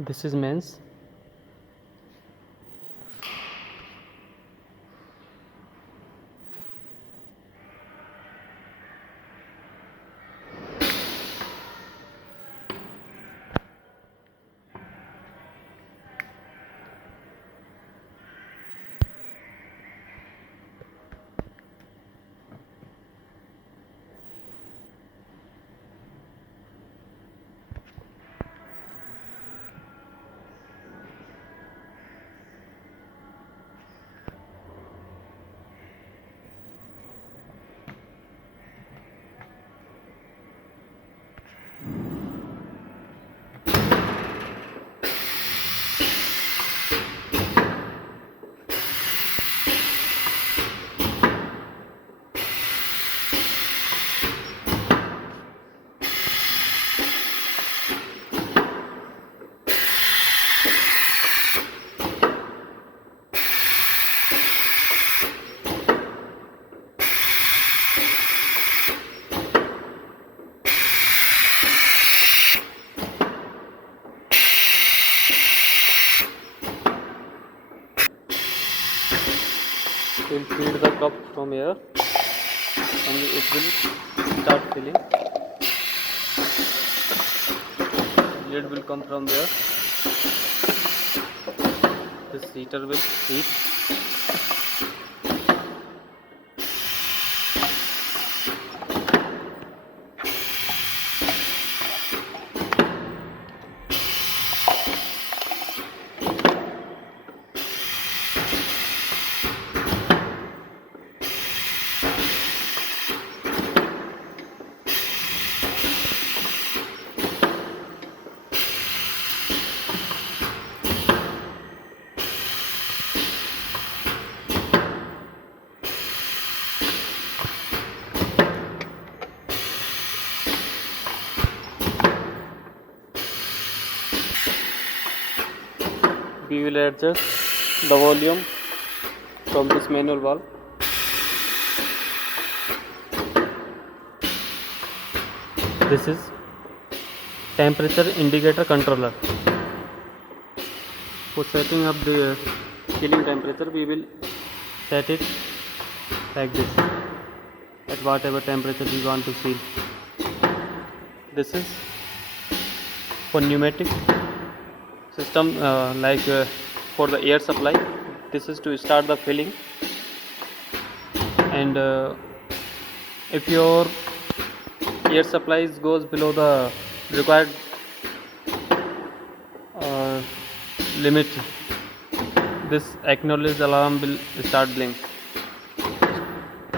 This is mains. We'll feed the cup from here and it will start filling. Lid will come from there. This heater will heat. We will adjust the volume from this manual valve. This is temperature indicator controller. For setting up the chilling temperature, we will set it like this at whatever temperature we want to seal. This is for pneumatic system, for the air supply. This is to start the filling, and if your air supply goes below the required limit, this acknowledge alarm will start blink.